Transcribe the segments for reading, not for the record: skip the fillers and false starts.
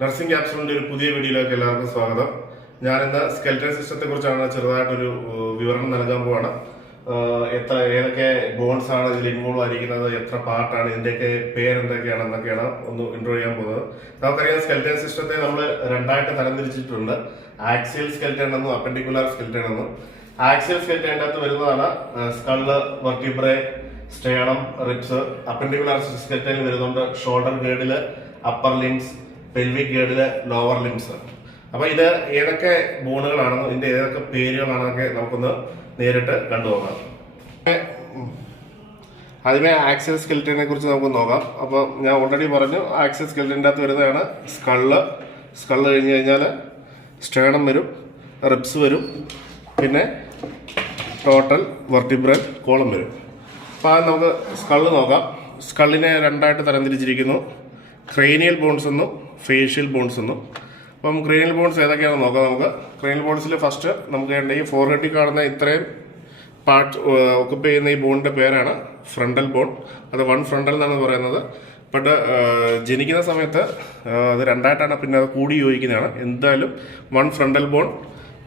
Nursing ക്യാപ്സിലിന്റെ ഒരു പുതിയ വീഡിയോയിലേക്ക് എല്ലാവർക്കും സ്വാഗതം. ഞാൻ ഇന്ന് സ്കെൽറ്റൽ സിസ്റ്റത്തെ കുറിച്ചാണ് ചെറുതായിട്ടൊരു വിവരണം നൽകാൻ പോവാണ്. ഏതൊക്കെ ബോൺസ് ആണ് ഇതിൽ ഇൻവോൾവ് ആയിരിക്കുന്നത്, എത്ര പാർട്ടാണ്, ഇതിന്റെയൊക്കെ പേരെന്തൊക്കെയാണെന്നൊക്കെയാണ് ഒന്ന് ഇൻട്രോ ചെയ്യാൻ പോകുന്നത്. നമുക്കറിയാം സ്കെൽറ്റൽ സിസ്റ്റത്തെ നമ്മൾ രണ്ടായിട്ട് തരംതിരിച്ചിട്ടുണ്ട്. ആക്സിയൽ സ്കെൽറ്റൻ എന്നും അപ്പൻഡിക്കുലർ സ്കെൽറ്റൻ എന്നും. ആക്സിയൽ സ്കെൽറ്റൻ്റെ അകത്ത് വരുന്നതാണ് skull, vertebrae, sternum, ribs. Appendicular സ്കെൽറ്റനിൽ വരുന്നുണ്ട് ഷോൾഡർ ഗേർഡില്, അപ്പർ ലിംസ്, പെൽവിക് ഗേർഡില്, ലോവർ ലിംസ്. അപ്പൊ ഇത് ഏതൊക്കെ ബോണുകളാണെന്നും ഇതിന്റെ ഏതൊക്കെ പേരുകളാണെന്നൊക്കെ നമുക്കൊന്ന് നേരിട്ട് കണ്ടുപോകാം. ആദ്യമേ ആക്സിയൽ സ്കെൽറ്റനെ കുറിച്ച് നമുക്ക് നോക്കാം. അപ്പോൾ ഞാൻ ഓൾറെഡി പറഞ്ഞു, ആക്സിയൽ സ്കെൽറ്റൻ്റെ അകത്ത് വരുന്നതാണ് സ്കള്ള് കഴിഞ്ഞ് കഴിഞ്ഞാൽ സ്റ്റേണം വരും, റിബ്സ് വരും, പിന്നെ ടോട്ടൽ വെർട്ടിബ്രൽ കോളം വരും. അപ്പോൾ അത് നമുക്ക് സ്കള്ള് നോക്കാം. സ്കള്ളിനെ രണ്ടായിട്ട് തരംതിരിച്ചിരിക്കുന്നു, ക്രേനിയൽ ബോൺസ് എന്നും ഫേഷ്യൽ ബോൺസ് എന്നും. അപ്പം ക്രേനിയൽ ബോൺസ് ഏതൊക്കെയാണെന്ന് നോക്കാം. നമുക്ക് ക്രേനിയൽ ബോൺസിൽ ഫസ്റ്റ് നമുക്ക് വേണ്ട ഈ ഫോർഹെഡിൽ കാണുന്ന ഇത്രയും പാർട്ട് ഒക്കുപ്പ് ചെയ്യുന്ന ഈ ബോണിൻ്റെ പേരാണ് ഫ്രണ്ടൽ ബോൺ. അത് വൺ ഫ്രണ്ടൽ എന്നാണ് പറയുന്നത്. ബട്ട് ജനിക്കുന്ന സമയത്ത് അത് രണ്ടായിട്ടാണ്, പിന്നെ അത് കൂടി യോജിക്കുന്നതാണ്. എന്തായാലും വൺ ഫ്രണ്ടൽ ബോൺ.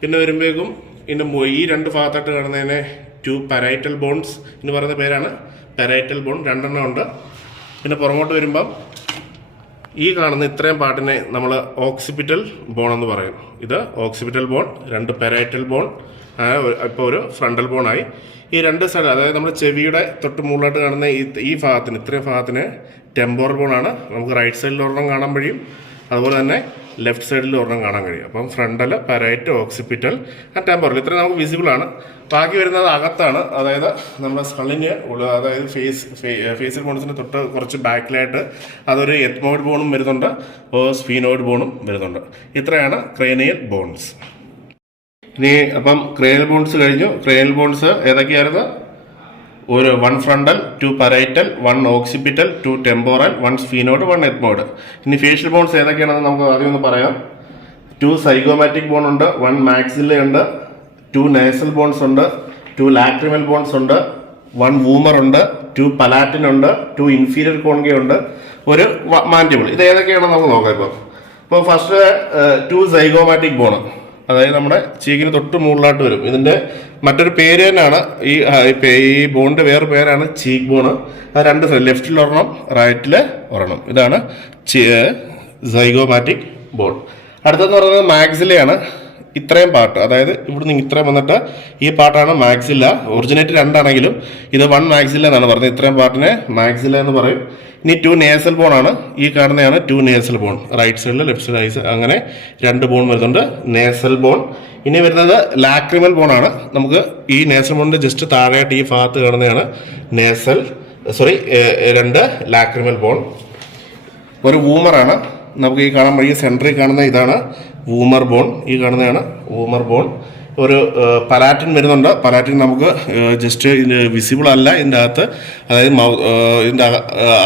പിന്നെ വരുമ്പോഴേക്കും ഈ രണ്ട് ഭാഗത്തായിട്ട് കാണുന്നതിനെ ടു പാരൈറ്റൽ ബോൺസ് എന്ന് പറയുന്ന പേരാണ് പാരൈറ്റൽ ബോൺ. രണ്ടെണ്ണം ഉണ്ട്. പിന്നെ പുറമോട്ട് വരുമ്പം ഈ കാണുന്ന ഇത്രയും പാർട്ടിനെ നമ്മൾ ഓക്സിപിറ്റൽ ബോൺ എന്ന് പറയും. ഇത് ഓക്സിപിറ്റൽ ബോൺ, രണ്ട് പാരൈറ്റൽ ബോൺ, ഇപ്പോൾ ഒരു ഫ്രണ്ടൽ ബോൺ ആയി. ഈ രണ്ട് സൈഡ്, അതായത് നമ്മൾ ചെവിയുടെ തൊട്ട് മുകളിലായിട്ട് കാണുന്ന ഈ ഭാഗത്തിന്, ഇത്രയും ഭാഗത്തിന് ടെമ്പോറൽ ബോൺ ആണ്. നമുക്ക് റൈറ്റ് സൈഡിൽ ഒരെണ്ണം കാണാൻ കഴിയും, അതുപോലെ തന്നെ ലെഫ്റ്റ് സൈഡിൽ ഒരെണ്ണം കാണാൻ കഴിയും. അപ്പം ഫ്രണ്ടൽ, പാരൈറ്റ്, ഓക്സിപിറ്റൽ, ടെമ്പോറൽ, ഇത്രയും നമുക്ക് വിസിബിൾ ആണ്. ബാക്കി വരുന്നത് അകത്താണ്, അതായത് നമ്മുടെ സ്കള്ളിന്, അതായത് ഫേസിൽ ബോൺസിന് തൊട്ട് കുറച്ച് ബാക്കിലായിട്ട് അതൊരു എത്മോയിഡ് ബോണും വരുന്നുണ്ട്, സ്ഫീനോയിഡ് ബോണും വരുന്നുണ്ട്. ഇത്രയാണ് ക്രേനിയൽ ബോൺസ്. ഇനി അപ്പം ക്രേനിയൽ ബോൺസ് കഴിഞ്ഞു. ക്രേനിയൽ ബോൺസ് ഏതൊക്കെയായിരുന്നു? ഒരു one frontal, two parietal, one occipital, two temporal, one sphenoid, one ethmoid. ഇനി ഫേഷ്യൽ ബോൺസ് ഏതൊക്കെയാണെന്ന് നമുക്ക് ആദ്യം ഒന്ന് പറയാം. ടു സൈഗോമാറ്റിക് ബോൺ ഉണ്ട്, വൺ മാക്സില്ല ഉണ്ട്, ടു നേസൽ ബോൺസ് ഉണ്ട്, ടു ലാക്രിമൽ ബോൺസ് ഉണ്ട്, വൺ വൂമർ ഉണ്ട്, ടു പലാറ്റിൻ ഉണ്ട്, ടു ഇൻഫീരിയർ കോൺഗേ ഉണ്ട്, ഒരു മാൻഡിബിൾ. ഇത് ഏതൊക്കെയാണെന്ന് നമുക്ക് നോക്കാം. ഇപ്പോൾ ഫസ്റ്റ് ടു സൈഗോമാറ്റിക് ബോൺ, അതായത് നമ്മുടെ ചീക്കിന് തൊട്ട് മുകളിലായിട്ട് വരും. ഇതിന്റെ മറ്റൊരു പേര് തന്നെയാണ്, ഈ ബോണിന്റെ വേറെ പേരാണ് ചീക്ക് ബോൺ. അത് രണ്ട് സൈഡ്, ലെഫ്റ്റിൽ ഒരെണ്ണം, റൈറ്റില് ഒരെണ്ണം. ഇതാണ് സൈഗോമാറ്റിക് ബോൺ. അടുത്തെന്ന് പറയുന്നത് മാക്സിലയാണ്. ഇത്രയും പാർട്ട്, അതായത് ഇവിടുന്ന് ഇത്രയും വന്നിട്ട് ഈ പാർട്ടാണ് മാക്സില്ല. ഒറിജിനേറ്റ് രണ്ടാണെങ്കിലും ഇത് വൺ മാക്സില്ല എന്നാണ് പറഞ്ഞത്. ഇത്രയും പാർട്ടിനെ മാക്സില്ല എന്ന് പറയും. ഇനി ടു നേസൽ ബോൺ ആണ്. ഈ കാണുന്നതാണ് ടു നേസൽ ബോൺ, റൈറ്റ് സൈഡിൽ, ലെഫ്റ്റ് സൈഡ്, അങ്ങനെ രണ്ട് ബോൺ വരുന്നുണ്ട്, നേസൽ ബോൺ. ഇനി വരുന്നത് ലാക്രിമൽ ബോൺ ആണ്. നമുക്ക് ഈ നേസൽ ബോണിന്റെ ജസ്റ്റ് താഴെയായിട്ട് ഈ ഭാഗത്ത് കാണുന്നതാണ് രണ്ട് ലാക്രിമൽ ബോൺ. ഒരു വൂമറാണ്. നമുക്ക് ഈ കാണാൻ വഴി സെൻട്രിൽ കാണുന്ന ഇതാണ് വൂമർ ബോൺ. ഈ കാണുന്നതാണ് വൂമർ ബോൺ. ഒരു പലാറ്റിൻ വരുന്നുണ്ട്. പലാറ്റിൻ നമുക്ക് ജസ്റ്റ് വിസിബിൾ അല്ല ഇതിൻ്റെ അകത്ത്, അതായത് ഇതിൻ്റെ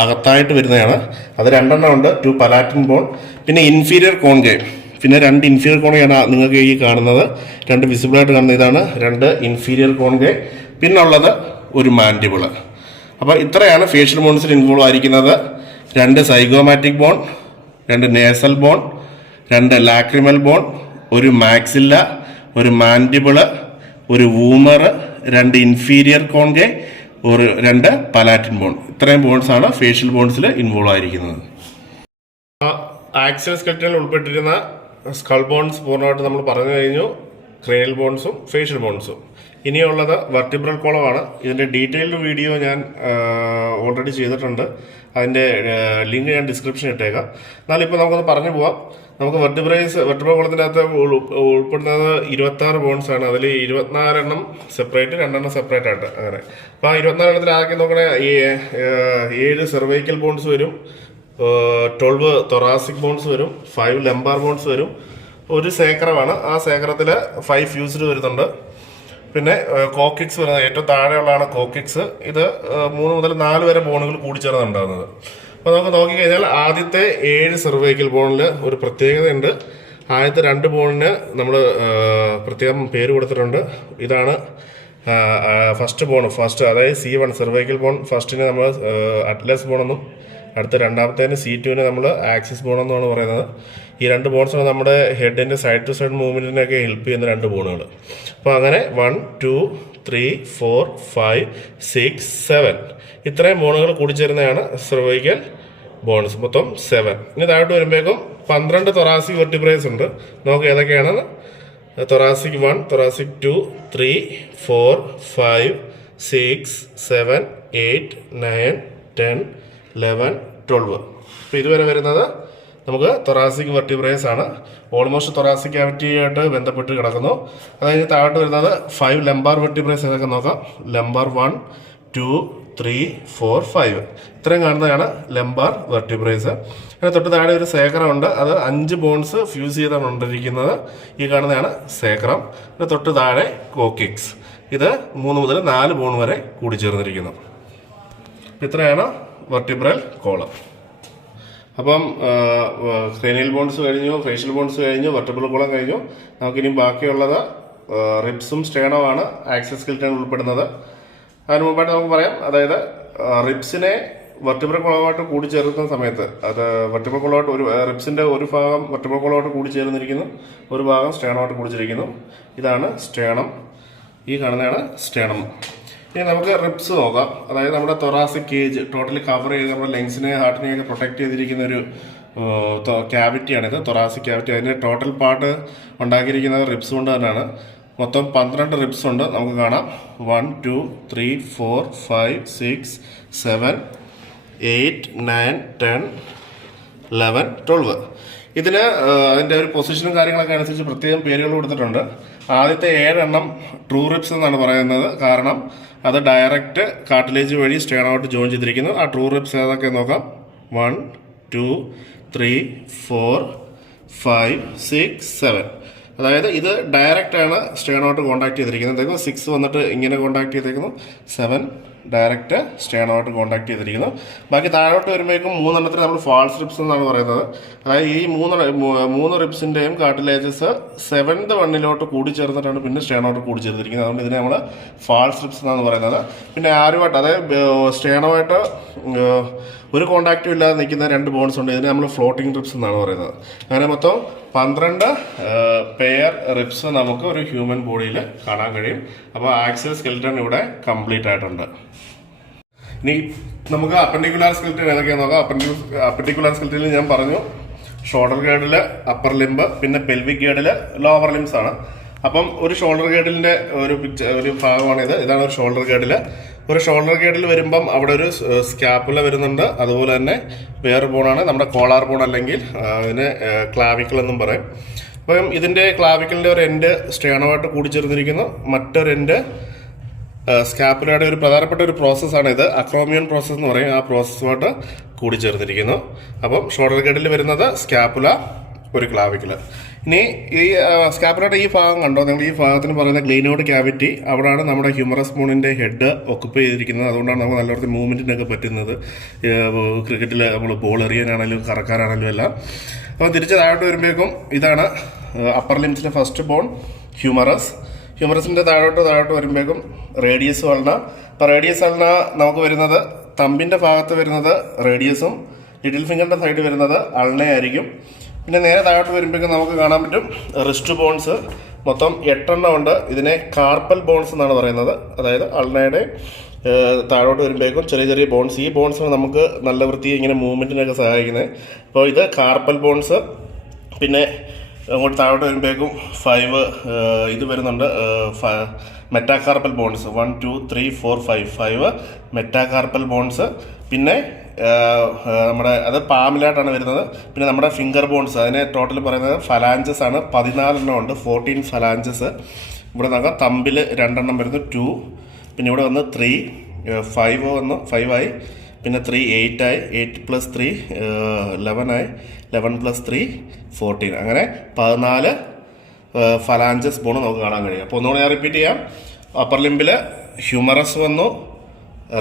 അകത്തായിട്ട് വരുന്നതാണ്. അത് രണ്ടെണ്ണം ഉണ്ട്, ടു പലാറ്റിൻ ബോൺ. പിന്നെ ഇൻഫീരിയർ കോൺഗേ, പിന്നെ രണ്ട് ഇൻഫീരിയർ കോൺഗേയാണ് നിങ്ങൾക്ക് ഈ കാണുന്നത്, രണ്ട് വിസിബിളായിട്ട് കാണുന്ന ഇതാണ് രണ്ട് ഇൻഫീരിയർ കോൺഗേ. പിന്നുള്ളത് ഒരു മാൻഡിബിള്. അപ്പോൾ ഇത്രയാണ് ഫേഷ്യൽ ബോൺസിൽ ഇൻവോൾവ് ആയിരിക്കുന്നത്. രണ്ട് സൈഗോമാറ്റിക് ബോൺ, രണ്ട് നേസൽ ബോൺ, രണ്ട് ലാക്രിമൽ ബോൺ, ഒരു മാക്സില്ല, ഒരു മാൻഡിബിള്, ഒരു വൂമർ, രണ്ട് ഇൻഫീരിയർ കോൺഗേ, രണ്ട് പലാറ്റിൻ ബോൺ. ഇത്രയും ബോൺസ് ആണ് ഫേഷ്യൽ ബോൺസിൽ ഇൻവോൾവ് ആയിരിക്കുന്നത്. ആക്സിയൽ സ്കെൽറ്റനിൽ ഉൾപ്പെട്ടിരുന്ന സ്കൾ ബോൺസ് പൂർണ്ണമായിട്ട് നമ്മൾ പറഞ്ഞു കഴിഞ്ഞു, ക്രേനിയൽ ബോൺസും ഫേഷ്യൽ ബോൺസും. ഇനിയുള്ളത് വെർട്ടിബ്രൽ കോളമാണ്. ഇതിൻ്റെ ഡീറ്റെയിൽഡ് വീഡിയോ ഞാൻ ഓൾറെഡി ചെയ്തിട്ടുണ്ട്. അതിൻ്റെ ലിങ്ക് ഞാൻ ഡിസ്ക്രിപ്ഷൻ ഇട്ടേക്കാം. എന്നാലും ഇപ്പോൾ നമുക്കൊന്ന് പറഞ്ഞു പോവാം. നമുക്ക് വെർട്ടിബ്രൽ കോളത്തിൻ്റെ അകത്ത് ഉൾപ്പെടുന്നത് 26 ബോൺസ് ആണ്. അതിൽ 24 എണ്ണം സെപ്പറേറ്റ്, 2 എണ്ണം സെപ്പറേറ്റ് ആയിട്ട്, അങ്ങനെ. അപ്പോൾ 24 എണ്ണത്തിൽ ആകെ നോക്കണേ 7 സെർവൈക്കൽ ബോൺസ് വരും, 12 തൊറാസിക് ബോൺസ് വരും, 5 ലംബാർ ബോൺസ് വരും, ഒരു സേക്രമാണ്. ആ സേക്രത്തിൽ 5 ഫ്യൂസ്ഡ് വരുന്നുണ്ട്. പിന്നെ കോക്കിക്സ് വരുന്നത് ഏറ്റവും താഴെയുള്ളതാണ് കോക്കിക്സ്. ഇത് 3 മുതൽ 4 വരെ ബോണുകൾ കൂടിച്ചേർന്നുണ്ടാകുന്നത്. അപ്പോൾ നമുക്ക് നോക്കിക്കഴിഞ്ഞാൽ ആദ്യത്തെ 7 സെർവൈക്കൽ ബോണിൽ ഒരു പ്രത്യേകതയുണ്ട്. ആദ്യത്തെ 2 ബോണിന് നമ്മൾ പ്രത്യേകം പേര് കൊടുത്തിട്ടുണ്ട്. ഇതാണ് ഫസ്റ്റ് ബോൺ, അതായത് C1 സെർവൈക്കൽ ബോൺ. ഫസ്റ്റിന് നമ്മൾ അറ്റ്ലസ് ബോൺ എന്നും അടുത്ത രണ്ടാമത്തേന് C2-ന് നമ്മൾ ആക്സിസ് ബോൺ എന്നാണ് പറയുന്നത്. ഈ രണ്ട് ബോൺസാണ് നമ്മുടെ ഹെഡിൻ്റെ സൈഡ് ടു സൈഡ് മൂവ്മെൻറ്റിനൊക്കെ ഹെൽപ്പ് ചെയ്യുന്ന രണ്ട് ബോണുകൾ. അപ്പോൾ അങ്ങനെ 1 2 3 4 5 6 7 ഇത്രയും ബോണുകൾ കൂടിച്ചേരുന്നതാണ് സെർവൈക്കൽ ബോൺസ്, മൊത്തം 7. ഇനി താഴോട്ട് വരുമ്പോഴേക്കും 12 തൊറാസിക് വെർട്ടിബ്രേസ് ഉണ്ട്. നമുക്ക് ഏതൊക്കെയാണെന്ന് തൊറാസിക് 1, തൊറാസിക് 2, 3, 4, 5, 6, 7, 8, 9, 10, 11, 12. അപ്പോൾ ഇതുവരെ വരുന്നത് നമുക്ക് തൊറാസിക് വെർട്ടിബ്രേസ് ആണ്. ഓൾമോസ്റ്റ് തൊറാസിക് ക്യാവിറ്റിയായിട്ട് ബന്ധപ്പെട്ട് കിടക്കുന്നു. അതായത് താഴോട്ട് വരുന്നത് 5 ലംബാർ വെർട്ടിബ്രേസ് ഏതൊക്കെ നോക്കാം. ലംബാർ 1, 2, 3, 4, 5 ഇത്രയും കാണുന്നതാണ് ലംബാർ വെർട്ടിബ്രേസ്. അതിന് തൊട്ട് താഴെ ഒരു സേക്രമുണ്ട്. അത് 5 ബോൺസ് ഫ്യൂസ് ചെയ്താണ് കൊണ്ടിരിക്കുന്നത്. ഈ കാണുന്നതാണ് സേക്രം. അതിന് തൊട്ട് താഴെ കോക്കിക്സ്. ഇത് 3 മുതൽ 4 ബോൺ വരെ കൂടിച്ചേർന്നിരിക്കുന്നു. ഇത്രയാണ് വെർട്ടിബ്രൽ കോളം. അപ്പം ക്രേനിയൽ ബോൺസ് കഴിഞ്ഞു, ഫേഷ്യൽ ബോൺസ് കഴിഞ്ഞു, വെർട്ടിബ്രൽ കോളം കഴിഞ്ഞു. നമുക്കിനി ബാക്കിയുള്ളത് റിബ്സും സ്റ്റേണുമാണ് ആക്സിസ് സ്കെലിറ്റൻ ഉൾപ്പെടുന്നത്. അതിന് മുമ്പായിട്ട് നമുക്ക് പറയാം, അതായത് റിബ്സിനെ വെർട്ടിബ്രൽ കോളമായിട്ട് കൂടിച്ചേർക്കുന്ന സമയത്ത് അത് വെർട്ടിബ്രൽ കോളമായിട്ട് ഒരു റിബ്സിൻ്റെ ഒരു ഭാഗം വെർട്ടിബ്രൽ കോളമായിട്ട് കൂടിച്ചേർന്നിരിക്കുന്നു, ഒരു ഭാഗം സ്റ്റേണമായിട്ട് കൂടിച്ചിരിക്കുന്നു. ഇതാണ് സ്റ്റേണം. ഈ കാണുന്നതാണ് സ്റ്റേണം. ഇനി നമുക്ക് റിബ്സ് നോക്കാം. അതായത് നമ്മുടെ തൊറാസിക് കേജ് ടോട്ടലി കവർ ചെയ്ത് നമ്മുടെ ലങ്സിനെ ഹാർട്ടിനെയൊക്കെ പ്രൊട്ടക്ട് ചെയ്തിരിക്കുന്ന ഒരു ക്യാവിറ്റിയാണിത്, തൊറാസിക് ക്യാവിറ്റി. അതിൻ്റെ ടോട്ടൽ പാർട്ട് ഉണ്ടാക്കിയിരിക്കുന്നത് റിബ്സ് കൊണ്ട് തന്നെയാണ്. മൊത്തം 12 റിബ്സ് ഉണ്ട്. നമുക്ക് കാണാം 1 2 3 4 5 6 7 8 9 10 11 12. ഇതിന് അതിൻ്റെ ഒരു പൊസിഷനും കാര്യങ്ങളൊക്കെ അനുസരിച്ച് പ്രത്യേകം പേരുകൾ കൊടുത്തിട്ടുണ്ട്. ആദ്യത്തെ 7 എണ്ണം ട്രൂ റിബ്സ് എന്നാണ് പറയുന്നത്. കാരണം അത് ഡയറക്റ്റ് കാർട്ടിലേജ് വഴി സ്റ്റേണോട്ട് ജോയിൻ ചെയ്തിരിക്കുന്നു. ആ ട്രൂ റിബ്സ് ഏതൊക്കെ നോക്കാം. 1 2 3 4 5 6 7. അതായത് ഇത് ഡയറക്റ്റാണ് സ്റ്റേണോട്ട് കോൺടാക്ട് ചെയ്തിരിക്കുന്നത്. 6 വന്നിട്ട് ഇങ്ങനെ കോൺടാക്ട് ചെയ്തിരിക്കുന്നു, 7 ഡയറക്റ്റ് സ്റ്റേണോട്ട് കോൺടാക്ട് ചെയ്തിരിക്കുന്നു. ബാക്കി താഴോട്ട് വരുമ്പോഴേക്കും 3 എണ്ണത്തിന് നമ്മൾ ഫാൾസ് റിബ്സ് എന്നാണ് പറയുന്നത്. അതായത് ഈ 3 റിബ്സിൻ്റെയും കാർട്ടിലേജസ് 7th വണ്ണിലോട്ട് കൂടിച്ചേർന്നിട്ടാണ് പിന്നെ സ്റ്റേണോട്ട് കൂടിച്ചേർന്നിരിക്കുന്നത്. അതുകൊണ്ട് ഇതിനെ നമ്മൾ ഫാൾസ് റിബ്സ് എന്നാണ് പറയുന്നത്. പിന്നെ ആരുമായിട്ട്, അതായത് സ്റ്റേണോമായിട്ട് ഒരു കോൺടാക്റ്റും ഇല്ലാതെ നിൽക്കുന്ന 2 ബോൺസ് ഉണ്ട്. ഇതിനെ നമ്മൾ ഫ്ലോട്ടിംഗ് റിബ്സ് എന്നാണ് പറയുന്നത്. അങ്ങനെ മൊത്തം 12 പെയർ റിബ്സ് നമുക്ക് ഒരു ഹ്യൂമൻ ബോഡിയിൽ കാണാൻ കഴിയും. അപ്പോൾ ആക്സിയൽ സ്കെലിറ്റൺ ഇവിടെ കംപ്ലീറ്റ് ആയിട്ടുണ്ട്. ഇനി നമുക്ക് അപ്പൻഡിക്കുലാർ സ്കെലിറ്റൺ ഏതൊക്കെയാണെന്ന് നോക്കാം. അപ്പൻഡിക്കുലാർ സ്കെലിറ്റനിൽ ഞാൻ പറഞ്ഞു ഷോൾഡർ ഗേർഡിൽ അപ്പർ ലിംബ്, പിന്നെ പെൽവിക് ഗേർഡിൽ ലോവർ ലിംസ് ആണ്. അപ്പം ഒരു ഷോൾഡർ ഗേർഡിലിൻ്റെ ഒരു ഭാഗമാണിത്. ഇതാണ് ഒരു ഷോൾഡർ ഗേർഡിൽ. ഒരു ഷോൾഡർ ഗേർഡിൽ വരുമ്പം അവിടെ ഒരു സ്കാപ്പുല വരുന്നുണ്ട്. അതുപോലെ തന്നെ വേറെ ബോണാണ് നമ്മുടെ കോളാർ ബോൺ, അല്ലെങ്കിൽ അതിന് ക്ലാവിക്കിൾ എന്നും പറയും. അപ്പം ഇതിൻ്റെ ക്ലാവിക്കലിൻ്റെ ഒരു എൻഡ് സ്റ്റേണമായിട്ട് കൂടിച്ചേർന്നിരിക്കുന്നു. മറ്റൊരു എൻഡ് സ്കാപ്പുലയുടെ ഒരു പ്രധാനപ്പെട്ട ഒരു പ്രോസസ്സാണ് ഇത്, അക്രോമിയൻ പ്രോസസ്സ് എന്ന് പറയും. ആ പ്രോസസ്സുമായിട്ട് കൂടിച്ചേർന്നിരിക്കുന്നു. അപ്പം ഷോൾഡർ ഗേർഡിൽ വരുന്നത് സ്കാപ്പുല, ഒരു ക്ലാവിക്കിൾ. ഇനി ഈ സ്കാപ്പുലയുടെ ഈ ഭാഗം കണ്ടോ നിങ്ങൾ? ഈ ഭാഗത്തിന് പറയുന്ന ഗ്ലീനോഡ് ക്യാവിറ്റി. അവിടെയാണ് നമ്മുടെ ഹ്യൂമറസ് ബോണിൻ്റെ ഹെഡ് ഒക്കുപ്പൈ ചെയ്തിരിക്കുന്നത്. അതുകൊണ്ടാണ് നമുക്ക് നല്ലൊരു മൂവ്മെൻറ്റിനൊക്കെ പറ്റുന്നത്. ക്രിക്കറ്റിൽ നമ്മൾ ബോൾ എറിയാനാണെങ്കിലും കറക്കാനാണെങ്കിലും എല്ലാം. അപ്പോൾ തിരിച്ച് താഴോട്ട് വരുമ്പോഴേക്കും ഇതാണ് അപ്പർ ലിംസിൻ്റെ ഫസ്റ്റ് ബോൺ, ഹ്യൂമറസ്. ഹ്യൂമറസിൻ്റെ താഴോട്ട് വരുമ്പോഴേക്കും റേഡിയസ് അൾന. അപ്പോൾ റേഡിയസ് അൾന നമുക്ക് വരുന്നത് തമ്പിൻ്റെ ഭാഗത്ത് വരുന്നത് റേഡിയസും ലിറ്റിൽ ഫിംഗറിൻ്റെ സൈഡ് വരുന്നത് അൾനയായിരിക്കും. പിന്നെ നേരെ താഴോട്ട് വരുമ്പോഴേക്കും നമുക്ക് കാണാൻ പറ്റും റിസ്റ്റ് ബോൺസ്. മൊത്തം 8 എണ്ണം ഉണ്ട്. ഇതിനെ കാർപ്പൽ ബോൺസ് എന്നാണ് പറയുന്നത്. അതായത് അൾനയുടെ താഴോട്ട് വരുമ്പോഴേക്കും ചെറിയ ചെറിയ ബോൺസ്. ഈ ബോൺസാണ് നമുക്ക് നല്ല വൃത്തി ഇങ്ങനെ മൂവ്മെൻറ്റിനൊക്കെ സഹായിക്കുന്നത്. അപ്പോൾ ഇത് കാർപ്പൽ ബോൺസ്. പിന്നെ അങ്ങോട്ട് താഴോട്ട് വരുമ്പോഴേക്കും 5 ഇത് വരുന്നുണ്ട്, മെറ്റാകാർപ്പൽ ബോൺസ്. 1 2 3 4 5 metacarpal bones. പിന്നെ നമ്മുടെ അത് പാമിലായിട്ടാണ് വരുന്നത്. പിന്നെ നമ്മുടെ ഫിംഗർ ബോൺസ്, അതിനെ ടോട്ടൽ പറയുന്നത് ഫലാഞ്ചസ് ആണ്. 14 എണ്ണം ഉണ്ട്, 14 ഫലാഞ്ചസ്. ഇവിടെ നോക്കാം, തമ്പിൽ 2 എണ്ണം വരുന്നു, 2. പിന്നെ ഇവിടെ വന്ന് 3, 5 വന്നു, 5 ആയി. പിന്നെ 3 8 ആയി, 8 + 3 11 ആയി, 11 + 3 14. അങ്ങനെ 14 ഫലാഞ്ചസ് ബോൺ നമുക്ക് കാണാൻ കഴിയും. അപ്പോൾ ഒന്നുകൂടെ ഞാൻ റിപ്പീറ്റ് ചെയ്യാം. അപ്പർ ലിംബിൽ ഹ്യൂമറസ് വന്നു,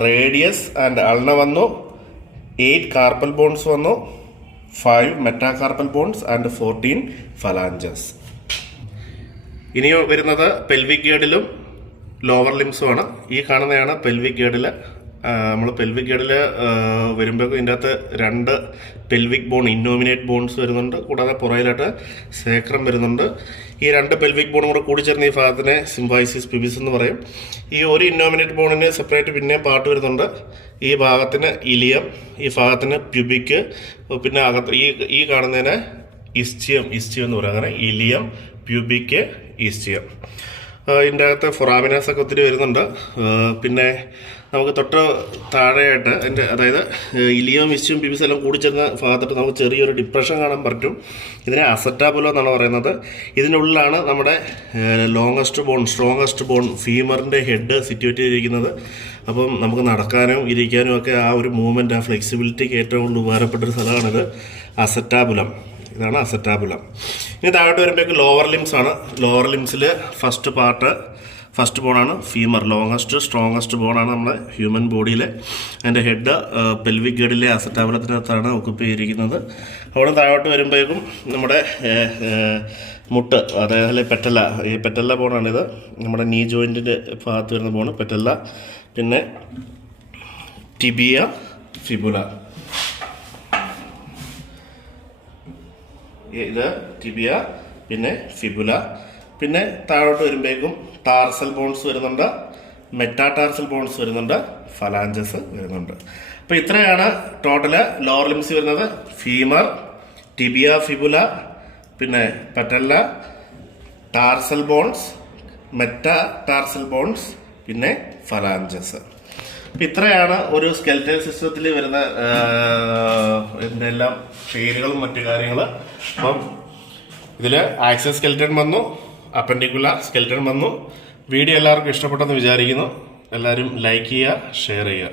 റേഡിയസ് ആൻഡ് അൾന വന്നു, 8 കാർപ്പൽ ബോൺസ് വന്നു, 5 മെറ്റാകാർപ്പൽ ബോൺസ് ആൻഡ് 14 ഫലാഞ്ചസ്. ഇനി വരുന്നത് പെൽവിക് ഗേർഡിലും ലോവർ ലിംസുമാണ്. ഈ കാണുന്നതാണ് പെൽവിക് ഗേർഡിൽ നമ്മൾ പെൽവിക് ഗിർഡിൽ വരുമ്പോഴേക്കും ഇതിൻ്റെ അകത്ത് 2 പെൽവിക് ബോൺ ഇന്നോമിനേറ്റ് ബോൺസ് വരുന്നുണ്ട്. കൂടാതെ പുറയിലായിട്ട് സേക്രം വരുന്നുണ്ട്. ഈ 2 പെൽവിക് ബോണും കൂടെ കൂടിച്ചേർന്ന് ഈ ഭാഗത്തിനെ സിംഫൈസിസ് പ്യൂബിസ് എന്ന് പറയും. ഈ ഒരു ഇന്നോമിനേറ്റ് ബോണിന് സെപ്പറേറ്റ് പിന്നെ പാർട്ട് വരുന്നുണ്ട്. ഈ ഭാഗത്തിന് ഇലിയം, ഈ ഭാഗത്തിന് പ്യൂബിക്ക്, പിന്നെ അകത്ത് ഈ കാണുന്നതിന് ഇസ്റ്റിയം എന്ന് പറയും. അങ്ങനെ ഇലിയം, പ്യൂബിക്ക്, ഈസ്റ്റിയം. ഇതിൻ്റെ അകത്ത് ഫൊറാമിനാസ് ഒക്കെ ഒത്തിരി വരുന്നുണ്ട്. പിന്നെ നമുക്ക് തൊട്ട് താഴെയായിട്ട് അതിൻ്റെ അതായത് ഇലിയം, ഇസ്റ്റിയം, പ്യൂബിസ് എല്ലാം കൂടിച്ചേർന്ന ഭാഗത്തിട്ട് നമുക്ക് ചെറിയൊരു ഡിപ്രഷൻ കാണാൻ പറ്റും. ഇതിനെ അസറ്റാബുലം എന്നാണ് പറയുന്നത്. ഇതിനുള്ളിലാണ് നമ്മുടെ സ്ട്രോങ്ങസ്റ്റ് ബോൺ ഫീമറിൻ്റെ ഹെഡ് സിറ്റുവേറ്റ് ചെയ്തിരിക്കുന്നത്. അപ്പം നമുക്ക് നടക്കാനും ഇരിക്കാനും ഒക്കെ ആ ഒരു മൂവ്മെൻറ്റ്, ആ ഫ്ലെക്സിബിലിറ്റിക്ക് ഏറ്റവും കൂടുതൽ ഉപകാരപ്പെട്ടൊരു സ്ഥലമാണിത്, അസറ്റാബുലം. ഇതാണ് അസറ്റാബുലം. ഇനി താഴോട്ട് വരുമ്പോഴേക്ക് ലോവർ ലിംസ് ആണ്. ലോവർ ലിംസിൽ ഫസ്റ്റ് ബോണാണ് ഫീമർ. സ്ട്രോങ്ങസ്റ്റ് ബോണാണ് നമ്മുടെ ഹ്യൂമൻ ബോഡിയിൽ. അതിൻ്റെ ഹെഡ് പെൽവിക് ഗിർഡിലെ അസറ്റാബുലത്തിനകത്താണ് ഒക്കുപ്പ് ചെയ്തിരിക്കുന്നത്. അവിടെ താഴോട്ട് വരുമ്പോഴേക്കും നമ്മുടെ മുട്ട്, അതായത് പെറ്റല്ല, ഈ പെറ്റല്ല ബോണാണിത്. നമ്മുടെ നീ ജോയിൻറ്റിൻ്റെ ഭാഗത്ത് വരുന്ന ബോണ് പെറ്റല്ല. പിന്നെ ടിബിയ, ഫിബുല. ഇത് ടിബിയ, പിന്നെ ഫിബുല. പിന്നെ താഴോട്ട് വരുമ്പോഴേക്കും ടാർസൽ ബോൺസ് വരുന്നുണ്ട്, മെറ്റാടാർസൽ ബോൺസ് വരുന്നുണ്ട്, ഫലാഞ്ചസ് വരുന്നുണ്ട്. അപ്പോൾ ഇത്രയാണ് ടോട്ടല് ലോവർ ലിംസ് വരുന്നത്. ഫീമർ, ടിബിയ, ഫിബുല, പിന്നെ പറ്റല്ല, ടാർസൽ ബോൺസ്, മെറ്റാടാർസൽ ബോൺസ്, പിന്നെ ഫലാഞ്ചസ്. അപ്പം ഇത്രയാണ് ഒരു സ്കെൽറ്റൽ സിസ്റ്റത്തിൽ വരുന്ന ഇതിൻ്റെ എല്ലാം പേരുകളും മറ്റു കാര്യങ്ങൾ. അപ്പം ഇതിൽ ആക്സിയൽ സ്കെൽറ്റൻ വന്നു, അപ്പൻഡിക്കുലർ സ്കെൽറ്റൻ വന്നു. വീഡിയോ എല്ലാവർക്കും ഇഷ്ടപ്പെട്ടെന്ന് വിചാരിക്കുന്നു. എല്ലാവരും ലൈക്ക് ചെയ്യുക, ഷെയർ ചെയ്യുക.